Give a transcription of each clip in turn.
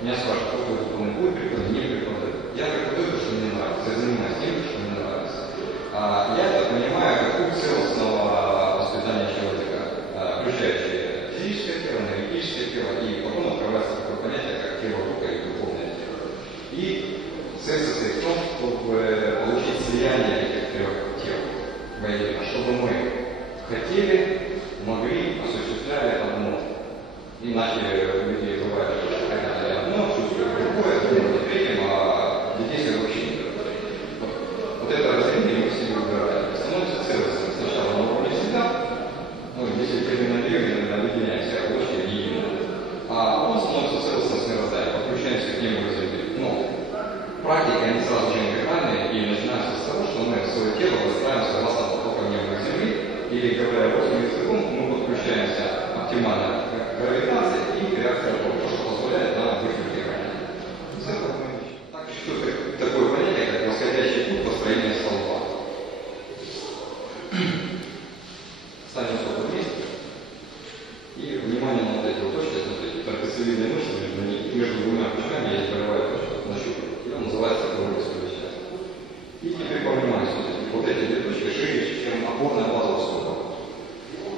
Меня спрашивают, какой диплом будет преподавать, не преподавать. Я преподаю то, что мне нравится, я занимаюсь тем, что мне нравится. Я это понимаю как путь целостного воспитания человека, включающее физическое тело, энергетическое тело, и потом открывается такое понятие, как тело духа и духовное тело. И цель состоит в том, чтобы получить слияние этих трех тел воедино, чтобы мы хотели, могли, осуществляли одно. Иначе людей бывает, что хотят одно, чувствуют другое, думают третьим, а детей вообще не говорят. Вот это разделение мы себе выбираем. Становится целостным сначала на уровне себя, если терминологию объединяемся, очень едино. А он становится целостным с мирозданием, подключаемся к нему разделить. Но практика не сразу же интегральная, и начинается с того, что мы свое тело выстраиваем согласно потокам неба и земли, или, говоря русским языком, мы подключаемся оптимально к гравитации и реакция тока, что позволяет нам быть интегральными. Так существует такое понятие, как восходящий путь построения столба. Ставим столб вместе. И внимание на вот эти вот точки, смотрите, трапециевидные мышцы между двумя пучками есть болевая точка, нащупывать. Ее называется кровавый часть. И теперь по вниманию смотрите, вот эти две точки шире, чем опорная база столба.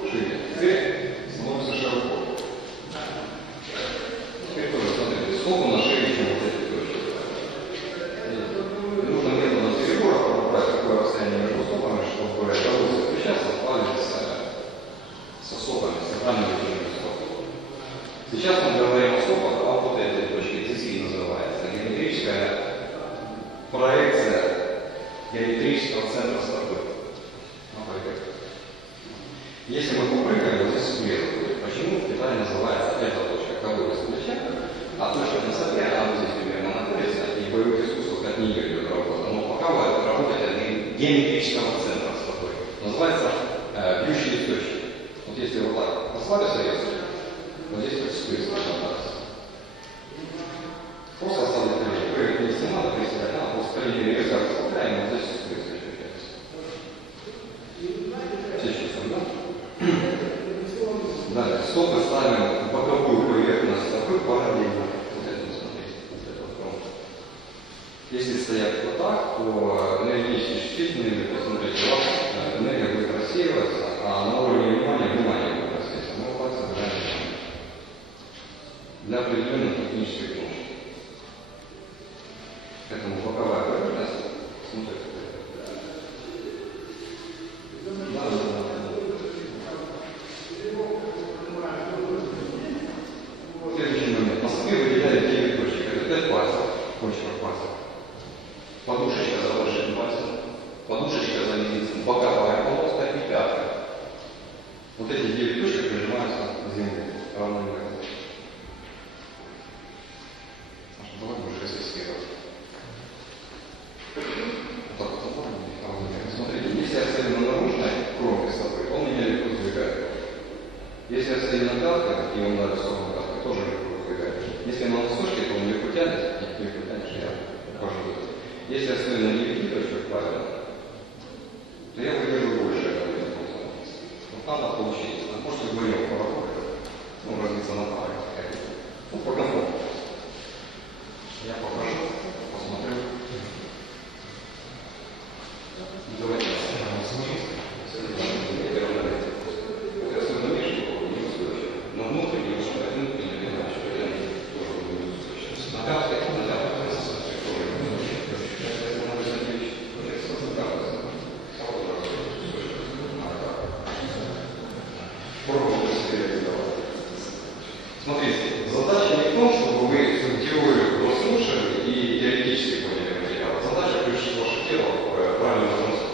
Шире. Теперь становится широко. Теперь тоже смотрите, столб у нас шире, чем вот эти точки. И нужно методом перебора пробрать такое расстояние между столбами, чтобы колодцы ключа совпали с особами, с центральными точками столба. Сейчас мы говорим о столбах, а вот этой точке цициль называется. Геометрическая проекция геометрического центра стопы. Если мы попрыгаем, вот здесь сверху будет. Почему в Китае называется эта точка колодец ключа, а точка на высоте, она вот здесь примерно находится, и в боевых искусствах от нее идет работа. Но пока вы работаете от геометрического центра стопы. Называется бьющие точки. Вот если вот так расслабиться резко, вот здесь как спирт начинается. Просто оставить колени. Прыгать не надо, приседать надо, просто колени резко расслабляем, вот здесь спирт начинается. Все чувствуем, да? Далее, стопы ставим в боковую поверхность стопы параллельно. Вот это смотрите, вот это вот кромка. Если стоять вот так, то энергетически чувствительные, посмотрите, у вас энергия будет рассеиваться, а на уровне внимания будет рассеиваться. Мы вот так собираем внимание. Для определенных технических нужд. Поэтому боковая поверхность, смотрите. Следующий момент. На стопе выделяют 9 точек. Это 5 пальцев, кончиков пальцев. Подушечка за большим пальцем, подушечка за мизинцем, боковая полоска и пятка. Вот эти 9 точек прижимаются к земле равномерно. Давай больше ассистировать. Вот так вот равномерно. Смотрите, если я стою на наружной кромке стопы, он меня легко сдвигает. Если я стою на пятках, и он дает сторону пяткой, тоже легко сдвигает. Если на носочке, то он легко тянет, легко тянет, я ухожу. Если я стою на 9 точках правильно, то я выдержу больше. Вот там надо получиться. Можете вдвоем поработать, развиться на паре. Ну, по комфорту. Я покажу, посмотрю. Давайте но внутренне уже один или иначе. На пятке, смотрите, задача не в том, чтобы вы теорию прослушали и теоретически поняли материал. Задача включить ваше тело в правильную возможность.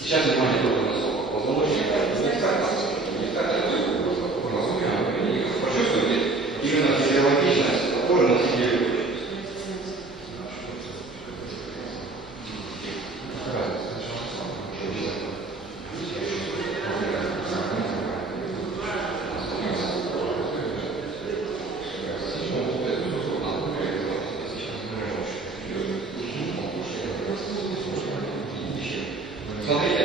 Сейчас внимание только на слово. Позвоночник не как разумеем, почувствуйте именно физиологичность, которая на себе любит. Смотрите,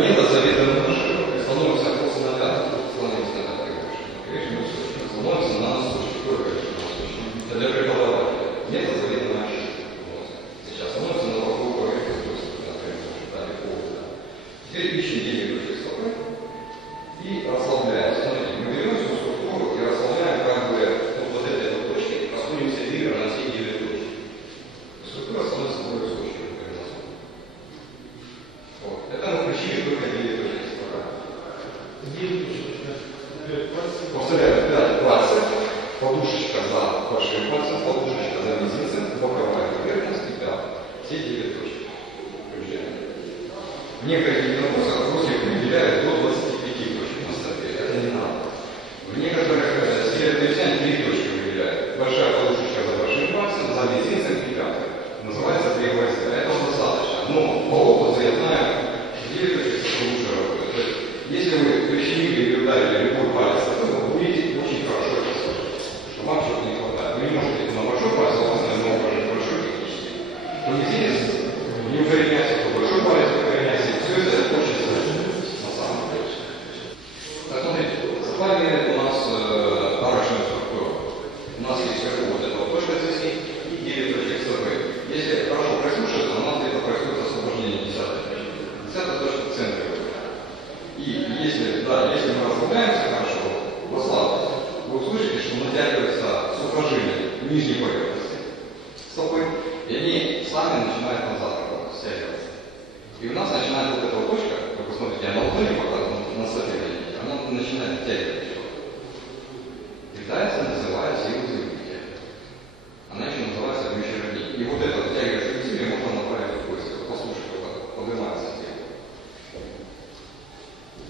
метод заведомо становится просто на пятку, становится на носочек. В некоторых единоборствах против выделяют до 25 точек на стопе. Это не надо. В некоторых сферах движения 3 точки выделяют. Большая подушечка за большим пальцем, за мизинцем и пяткой. Называется 3 гвоздя. Этого достаточно. Но по опыту я знаю, что 9 точек лучше работает. То есть, если вы прищемили или ударили любой палец, то вы будете очень хорошо это слышать. Что вам чего-то не хватает. Вы не можете на большой палец, у вас на большой технически. То мизинец не укореняется, то большой палец укореняется. Все это очень сложно, на самом деле. Так, смотрите, составили у нас арочную структуру. У нас есть вверху вот эта точка здесь и 9 точек стопы. Если хорошо прослушать, то у нас где-то происходит освобождение 10-й точки. 10-я точка в центре. И если мы расслабляемся хорошо, расслабьтесь, вы услышите, что натягивается сухожилие нижней поверхности стопы, и они сами начинают назад стягиваться. И у нас начинает вот эта вот точка, как вы смотрите, она вот не показана на стопе, она начинает тягивать. Китайцы называют силу земли. Она еще называется мещерни. И вот это втягивается усилие можно направить в поиск. Послушайте, вот так поднимается тело.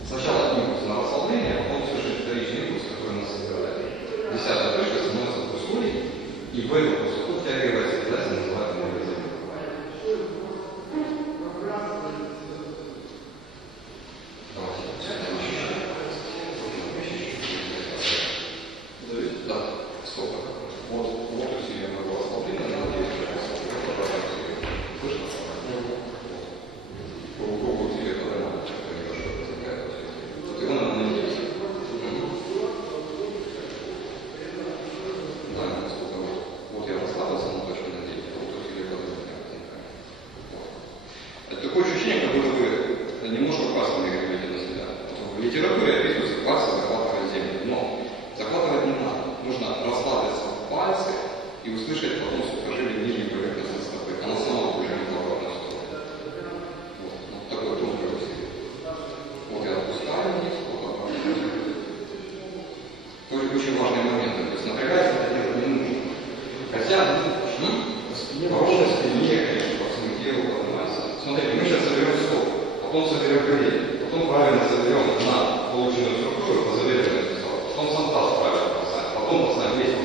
Сначала импульс на расслабление, а потом совершить вторичный импульс, который нас собирает. 10-я точка становится пустой, и в эту пустоту втягивается, китайцы называют мобилизацией. Да, сколько? Вот усилие моего расслабления, надеюсь, что слышно? По кругу усилия поднимать, что-то небольшое возникает. Вот его надо надеть. Да, сколько вот я расслабился, но точно надеть, а вот усилие возникает. Это такое ощущение, как будто вы немножко пальцами говорите на себя. В литературе описывается пальцы захватывать землю, но захватывать не надо. Нужно расслабиться в пальцы и услышать потом сухожилие нижней поверхности стопы. Она сама уже не в обратную сторону. Вот такое тонкое усилие. Вот я отпускаю вниз, вот обратно. Тоже очень важный момент. То есть напрягаться это делать не нужно. Хотя, вообще спине, конечно, по всему телу поднимается. Смотрите, мы сейчас соберем стоп, потом соберем колени, потом правильно соберем на полученную структуру, позаберем это все. Потом сам таз правильно поставим, потом поставим весь